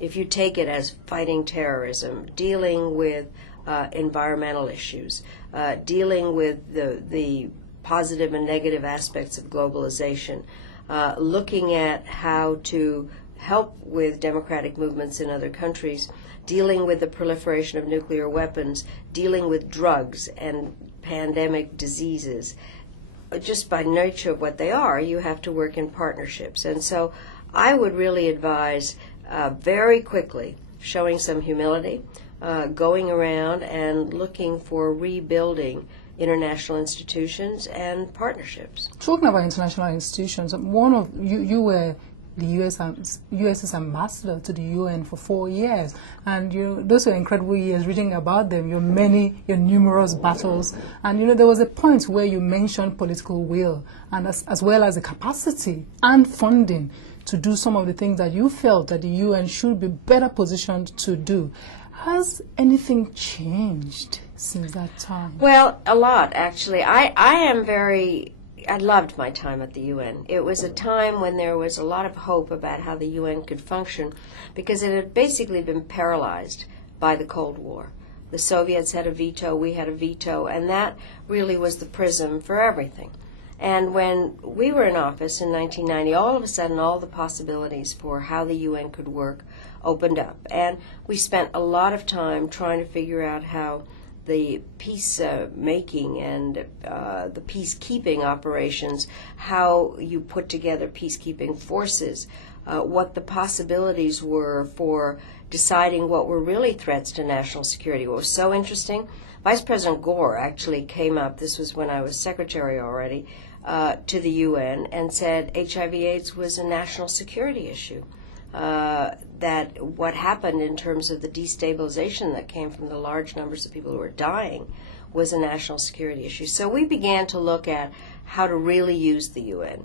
If you take it as fighting terrorism, dealing with environmental issues, dealing with the positive and negative aspects of globalization, looking at how to help with democratic movements in other countries, dealing with the proliferation of nuclear weapons, dealing with drugs and pandemic diseases. Just by nature of what they are, you have to work in partnerships. And so I would really advise very quickly showing some humility, going around and looking for rebuilding international institutions and partnerships. Talking about international institutions, one of you were the US's ambassador to the UN for 4 years, and those were incredible years. Reading about them, your numerous battles, and there was a point where you mentioned political will, and as well as the capacity and funding to do some of the things that you felt that the UN should be better positioned to do. Has anything changed since that time? Well, a lot, actually. I loved my time at the UN. It was a time when there was a lot of hope about how the UN could function, because it had basically been paralyzed by the Cold War. The Soviets had a veto, we had a veto, and that really was the prism for everything. And when we were in office in 1990, all of a sudden all the possibilities for how the UN could work opened up. And we spent a lot of time trying to figure out how the peace-making and the peacekeeping operations, how you put together peacekeeping forces, what the possibilities were for deciding what were really threats to national security. What was so interesting, Vice President Gore actually came up, this was when I was secretary already, to the UN and said HIV/AIDS was a national security issue. That what happened in terms of the destabilization that came from the large numbers of people who were dying was a national security issue. So we began to look at how to really use the UN.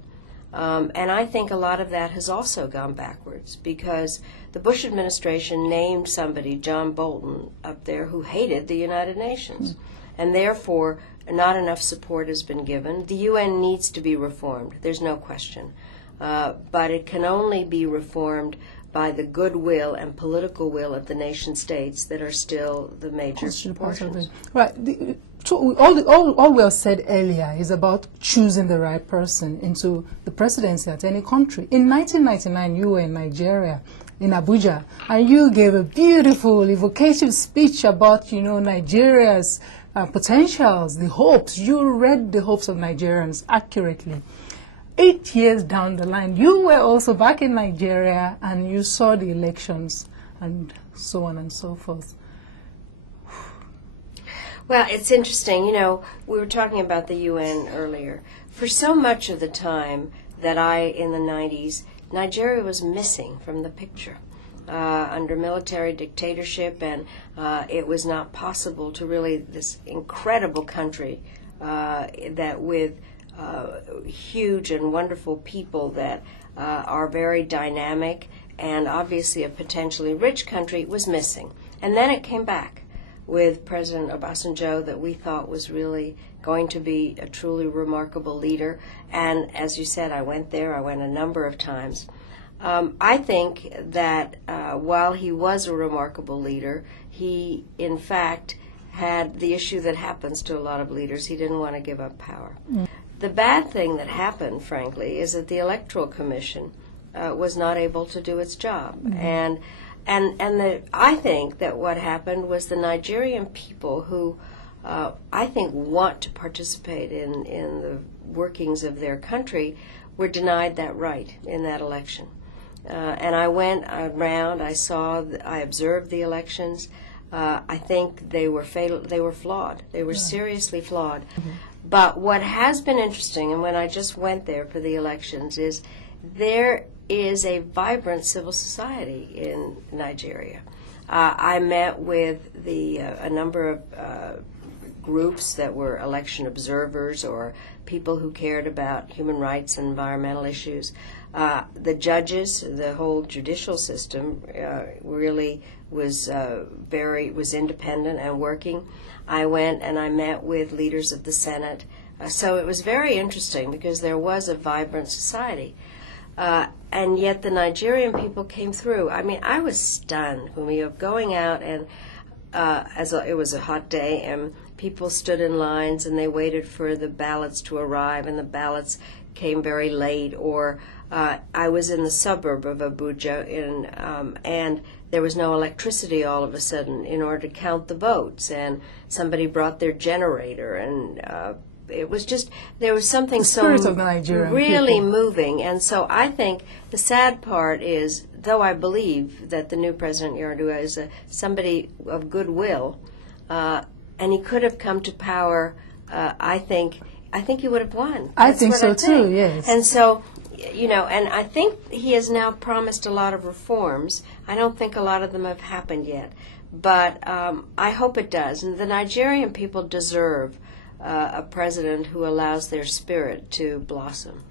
And I think a lot of that has also gone backwards, because the Bush administration named somebody, John Bolton, up there who hated the United Nations. And therefore, not enough support has been given. The UN needs to be reformed, there's no question. But it can only be reformed by the goodwill and political will of the nation states that are still the major portions. Right. All we have said earlier is about choosing the right person into the presidency at any country. In 1999, you were in Nigeria, in Abuja, and you gave a beautiful, evocative speech about, Nigeria's potentials, the hopes. You read the hopes of Nigerians accurately. 8 years down the line, you were also back in Nigeria, and you saw the elections, and so on and so forth. Well, it's interesting. We were talking about the UN earlier. For so much of the time that in the 90s, Nigeria was missing from the picture. Under military dictatorship, and it was not possible to really, this incredible country that with huge and wonderful people that are very dynamic and obviously a potentially rich country was missing. And then it came back with President Obasanjo, that we thought was really going to be a truly remarkable leader. And as you said, I went a number of times. I think that while he was a remarkable leader, he in fact had the issue that happens to a lot of leaders. He didn't want to give up power. The bad thing that happened, frankly, is that the Electoral Commission was not able to do its job. And I think that what happened was the Nigerian people who I think want to participate in the workings of their country were denied that right in that election. And I went around, I observed the elections. I think they were flawed. They were seriously flawed. But what has been interesting, and when I just went there for the elections, is there is a vibrant civil society in Nigeria. I met with a number of groups that were election observers or people who cared about human rights and environmental issues. The judges, the whole judicial system really was independent and working. I went and I met with leaders of the Senate. So it was very interesting because there was a vibrant society. And yet the Nigerian people came through. I mean, I was stunned when we were going out, and it was a hot day, and people stood in lines and they waited for the ballots to arrive, and the ballots came very late. Or I was in the suburb of Abuja, and there was no electricity all of a sudden in order to count the votes, and somebody brought their generator, and it was just, there was something the spirit of the Nigerian really people. moving. And so I think the sad part is, though I believe that the new President Yar'Adua is somebody of goodwill, and he could have come to power, I think he would have won. I think so too, yes. And so, you know, and I think he has now promised a lot of reforms. I don't think a lot of them have happened yet, but I hope it does. And the Nigerian people deserve a president who allows their spirit to blossom.